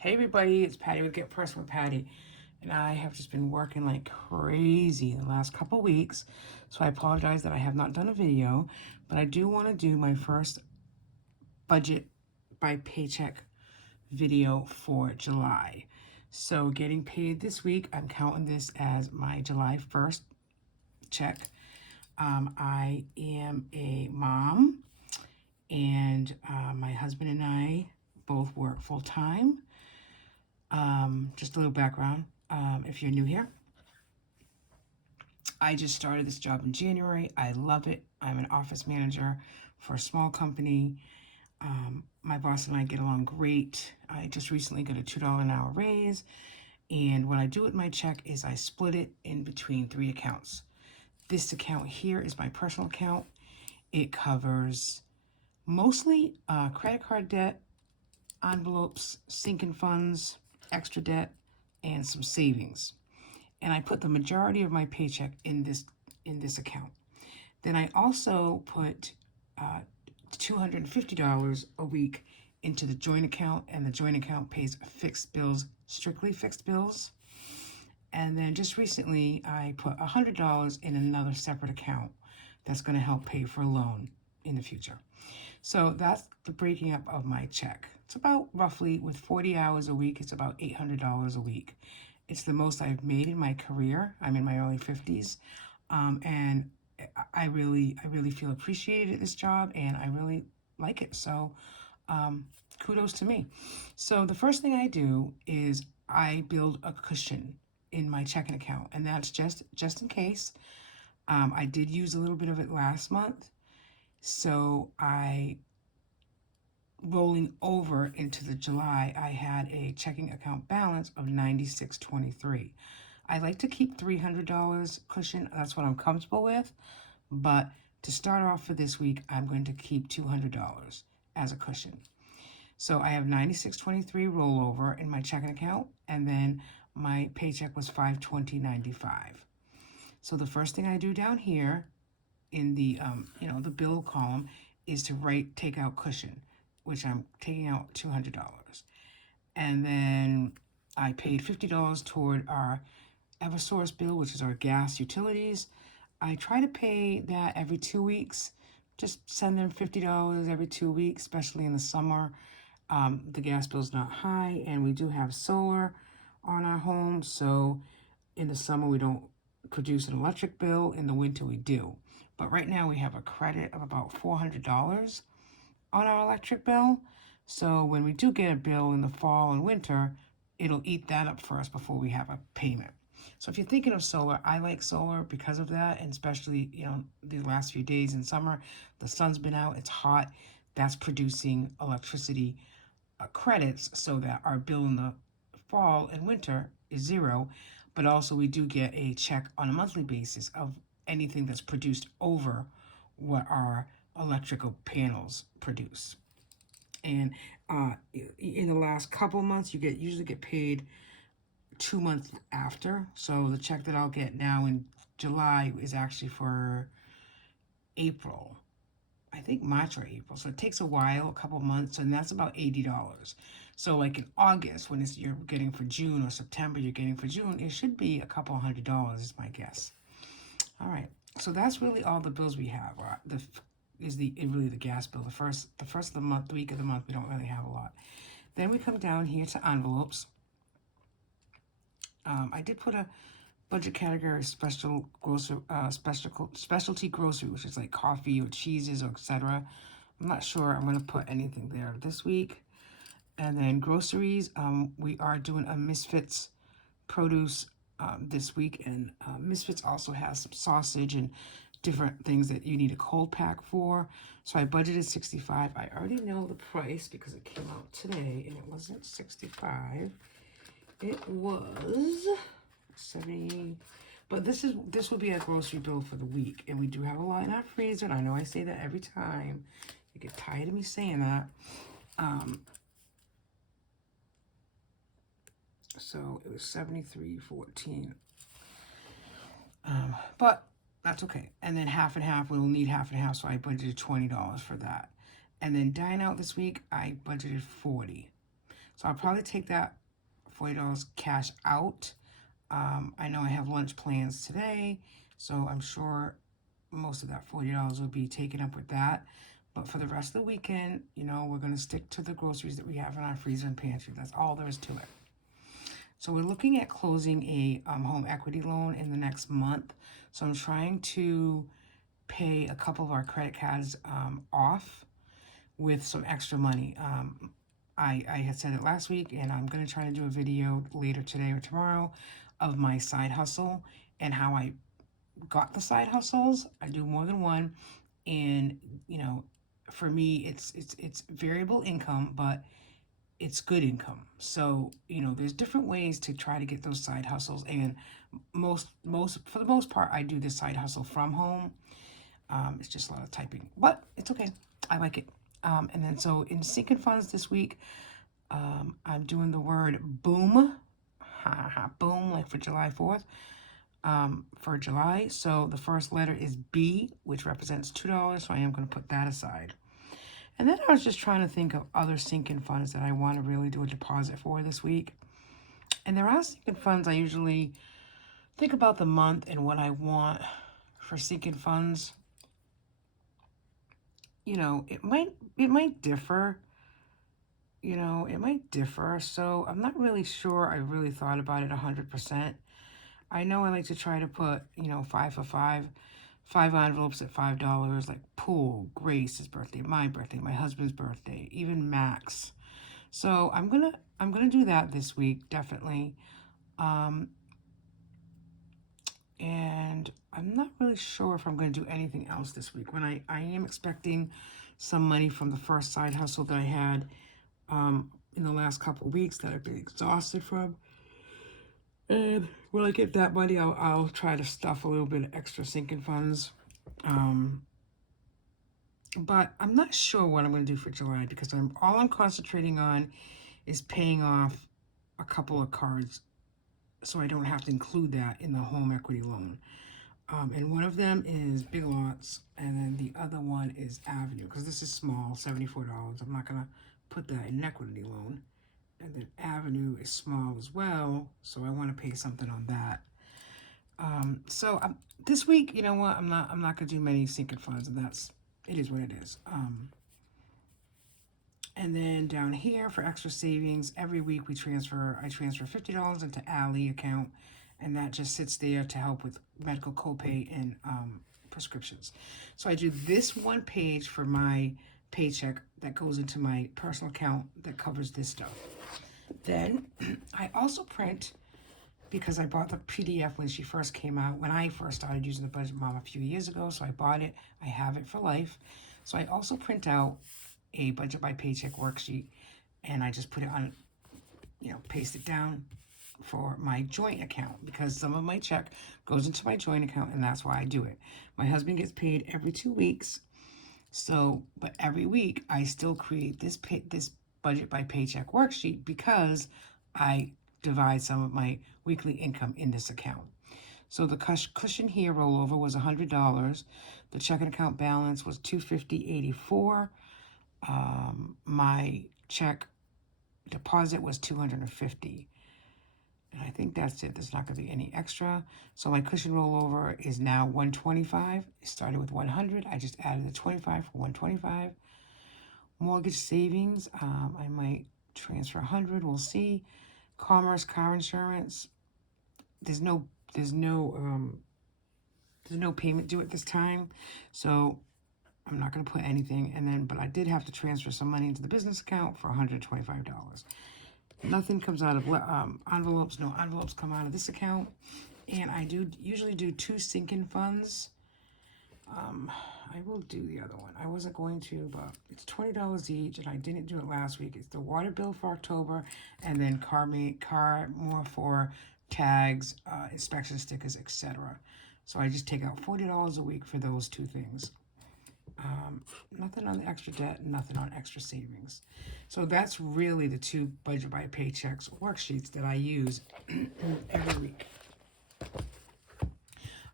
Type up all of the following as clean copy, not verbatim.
Hey everybody, it's Patty with Get Personal with Patty, and I have just been working like crazy the last couple weeks, so I apologize that I have not done a video, but I do want to do my first budget by paycheck video for July. So getting paid this week, I'm counting this as my July 1st check. I am a mom, and my husband and I both work full-time. Just a little background, if you're new here. I just started this job in January. I love it. I'm an office manager for a small company. My boss and I get along great. I just recently got a $2 an hour raise. And what I do with my check is I split it in between 3 accounts. This account here is my personal account. It covers mostly credit card debt, envelopes, sinking funds, extra debt, and some savings. And I put the majority of my paycheck in this account. Then I also put $250 a week into the joint account, and the joint account pays fixed bills, strictly fixed bills. And then just recently, I put $100 in another separate account that's going to help pay for a loan in the future. So that's the breaking up of my check. It's about roughly, with 40 hours a week, it's about $800 a week. It's the most I've made in my career. I'm in my early 50s, and I really feel appreciated at this job, and I really like it. So kudos to me. So the first thing I do is I build a cushion in my checking account, and that's just in case. I did use a little bit of it last month, so rolling over into the July, I had a checking account balance of $96.23. I like to keep $300 cushion. That's what I'm comfortable with. But to start off for this week, I'm going to keep $200 as a cushion. So I have $96.23 rollover in my checking account, and then my paycheck was $520.95. So the first thing I do down here in the the bill column is to take out cushion, which I'm taking out $200. And then I paid $50 toward our Eversource bill, which is our gas utilities. I try to pay that every 2 weeks. Just send them $50 every 2 weeks, especially in the summer. The gas bill's not high, and we do have solar on our home, so in the summer we don't produce an electric bill. In the winter we do. But right now we have a credit of about $400 on our electric bill. So when we do get a bill in the fall and winter, it'll eat that up for us before we have a payment. So if you're thinking of solar, I like solar because of that, and especially, these last few days in summer, the sun's been out, it's hot. That's producing electricity credits so that our bill in the fall and winter is zero, but also we do get a check on a monthly basis of anything that's produced over what our electrical panels produce. And in the last couple months, you usually get paid 2 months after. So the check that I'll get now in July is actually for April. I think March or April. So it takes a while, a couple months, and that's about $80. So like in August, when you're getting for June, or September, you're getting for June, it should be a couple $100 is my guess. All right. So that's really all the bills we have. Really the gas bill. The first of the month, the week of the month, we don't really have a lot. Then we come down here to envelopes. I did put a budget category specialty grocery, which is like coffee or cheeses or etc. I'm not sure I'm going to put anything there this week. And then groceries, we are doing a Misfits produce this week, and Misfits also has some sausage and different things that you need a cold pack for. So I budgeted $65. I already know the price because it came out today, and it wasn't $65. It was $70. But this will be a grocery bill for the week, and we do have a lot in our freezer. And I know I say that every time. You get tired of me saying that. So it was $73.14. But that's okay. And then half and half, we'll need half and half, so I budgeted $20 for that. And then dine out this week, I budgeted $40. So I'll probably take that $40 cash out. I know I have lunch plans today, so I'm sure most of that $40 will be taken up with that. But for the rest of the weekend, you know, we're going to stick to the groceries that we have in our freezer and pantry. That's all there is to it. So we're looking at closing a home equity loan in the next month. So I'm trying to pay a couple of our credit cards off with some extra money. I had said it last week, and I'm going to try to do a video later today or tomorrow of my side hustle and how I got the side hustles. I do more than one, and you know, for me, it's variable income, but it's good income. So you know, there's different ways to try to get those side hustles, and most for the most part, I do this side hustle from home. It's just a lot of typing, but it's okay. I like it. And then so in sinking funds this week, I'm doing the word boom, boom, like for July 4th, for July. So the first letter is B, which represents $2. So I am going to put that aside. And then I was just trying to think of other sinking funds that I want to really do a deposit for this week. And there are sinking funds I usually think about the month and what I want for sinking funds. You know, it might differ. You know, it might differ. So I'm not really sure I really thought about it 100%. I know I like to try to put, you know, 5 for 5, 5 envelopes at $5, like Pool, Grace's birthday, my husband's birthday, even Max. So I'm gonna do that this week, definitely. And I'm not really sure if I'm going to do anything else this week. When I am expecting some money from the first side hustle that I had in the last couple of weeks that I've been exhausted from. And when I get that money, I'll try to stuff a little bit of extra sinking funds. But I'm not sure what I'm going to do for July because all I'm concentrating on is paying off a couple of cards so I don't have to include that in the home equity loan. And one of them is Big Lots, and then the other one is Avenue, because this is small, $74. I'm not going to put that in an equity loan. And then Avenue is small as well, so I want to pay something on that. So this week, you know what, I'm not going to do many sinking funds, and it is what it is. And then down here for extra savings, every week I transfer $50 into Ally account, and that just sits there to help with medical copay and prescriptions. So I do this one page for my paycheck that goes into my personal account that covers this stuff. Then I also print, because I bought the PDF when she first came out, when I first started using the Budget Mom a few years ago, so I bought it. I have it for life. So I also print out a Budget by Paycheck worksheet, and I just put it on, you know, paste it down for my joint account, because some of my check goes into my joint account, and that's why I do it. My husband gets paid every 2 weeks, so but every week I still create this Budget by Paycheck worksheet because I divide some of my weekly income in this account. So the cushion here rollover was $100. The checking account balance was $250.84. My check deposit was $250. And I think that's it. There's not going to be any extra. So my cushion rollover is now $125. It started with $100. I just added the $25 for $125. Mortgage savings, I might transfer $100. We'll see. Commerce car insurance. There's no payment due at this time, so I'm not going to put anything. And then, but I did have to transfer some money into the business account for $125. Nothing comes out of envelopes. No envelopes come out of this account. And I usually do 2 sinking funds. I will do the other one. I wasn't going to, but it's $20 each, and I didn't do it last week. It's the water bill for October, and then car more for tags, inspection stickers, etc. So I just take out $40 a week for those 2 things. Nothing on the extra debt, nothing on extra savings. So that's really the 2 Budget by Paychecks worksheets that I use every week.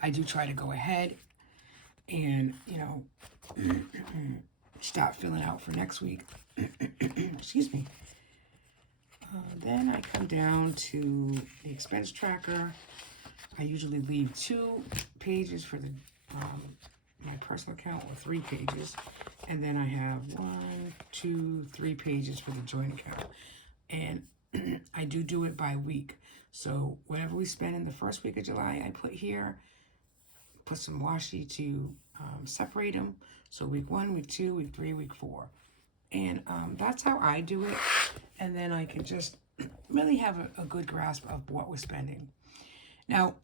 I do try to go ahead and, you know, start filling out for next week. Excuse me. then I come down to the expense tracker. I usually leave 2 pages for the my personal account, or 3 pages. And then I have 1, 2, 3 pages for the joint account. And I do it by week. So whatever we spend in the first week of July, I put here, put some washi to separate them. So week 1, week 2, week 3, week 4. And that's how I do it. And then I can just really have a good grasp of what we're spending. Now,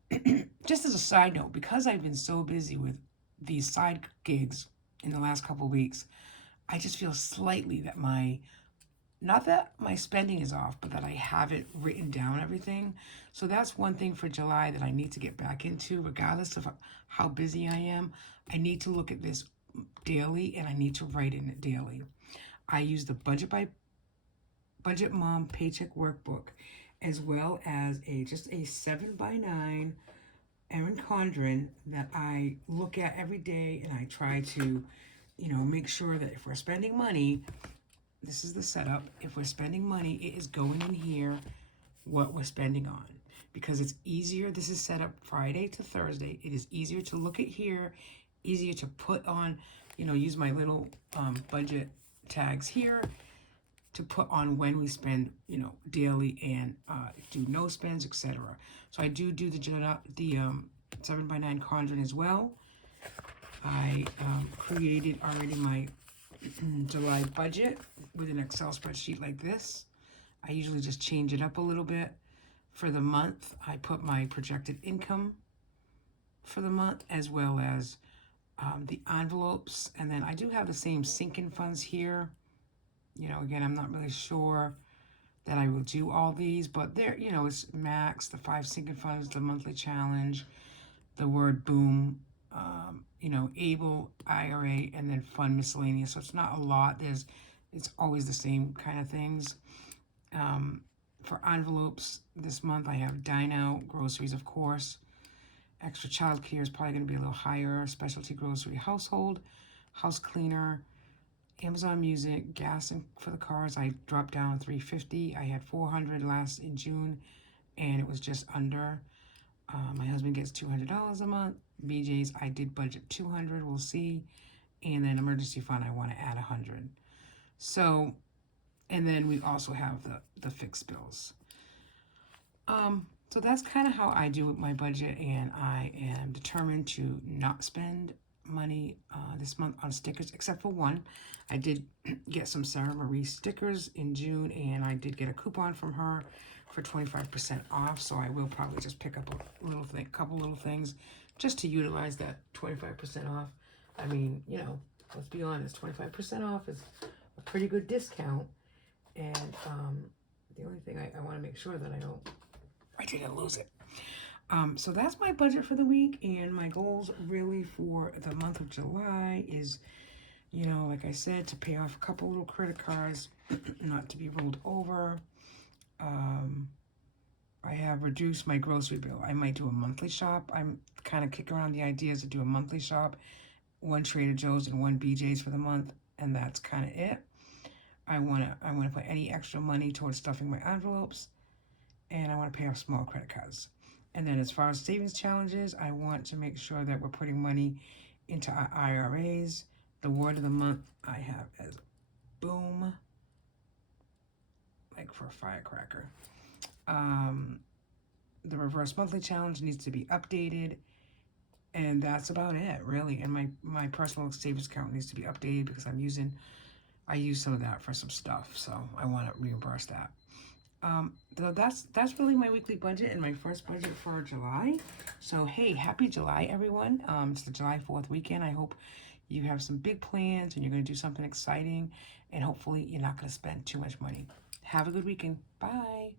just as a side note, because I've been so busy with these side gigs in the last couple of weeks, I just feel slightly that not that my spending is off, but that I haven't written down everything. So that's one thing for July that I need to get back into, regardless of how busy I am. I need to look at this daily, and I need to write in it daily. I use the Budget Mom Paycheck Workbook, as well as just a 7x9 Erin Condren that I look at every day, and I try to, make sure that if we're spending money, this is the setup. If we're spending money, it is going in here what we're spending on, because it's easier. This is set up Friday to Thursday. It is easier to look at here, easier to put on, use my little budget tags here to put on when we spend, daily, and do no spends, etc. So I do the 7x9 Condren as well. I created already my July budget with an Excel spreadsheet like this. I usually just change it up a little bit. For the month, I put my projected income for the month, as well as the envelopes. And then I do have the same sinking funds here. Again, I'm not really sure that I will do all these, but there, it's max, the 5 sinking funds, the monthly challenge, the word boom, able, IRA, and then fund miscellaneous. So it's not a lot. It's always the same kind of things. For envelopes this month, I have dine out, groceries, of course. Extra child care is probably going to be a little higher. Specialty grocery, household, house cleaner, Amazon Music, gas for the cars. I dropped down $350. I had $400 last in June, and it was just under. My husband gets $200 a month. BJ's, I did budget $200. We'll see. And then emergency fund, I want to add $100. So, and then we also have the fixed bills. So that's kind of how I do with my budget, and I am determined to not spend money this month on stickers, except for one. I did get some Sarah Marie stickers in June, and I did get a coupon from her for 25% off, so I will probably just pick up a couple little things just to utilize that 25% off. I mean, let's be honest, 25% off is a pretty good discount, and the only thing I want to make sure that I didn't lose it. So that's my budget for the week, and my goals really for the month of July is, like I said, to pay off a couple little credit cards, not to be rolled over. I have reduced my grocery bill. I might do a monthly shop. I'm kind of kicking around the ideas to do a monthly shop, 1 Trader Joe's and 1 BJ's for the month, and that's kind of it. I want to put any extra money towards stuffing my envelopes, and I want to pay off small credit cards. And then as far as savings challenges, I want to make sure that we're putting money into our IRAs. The word of the month I have as boom, like for a firecracker. The reverse monthly challenge needs to be updated. And that's about it, really. And my personal savings account needs to be updated because I use some of that for some stuff. So I want to reimburse that. So that's really my weekly budget and my first budget for July. So hey, happy July, everyone. It's the July 4th weekend. I hope you have some big plans and you're going to do something exciting, and hopefully you're not going to spend too much money. Have a good weekend. Bye.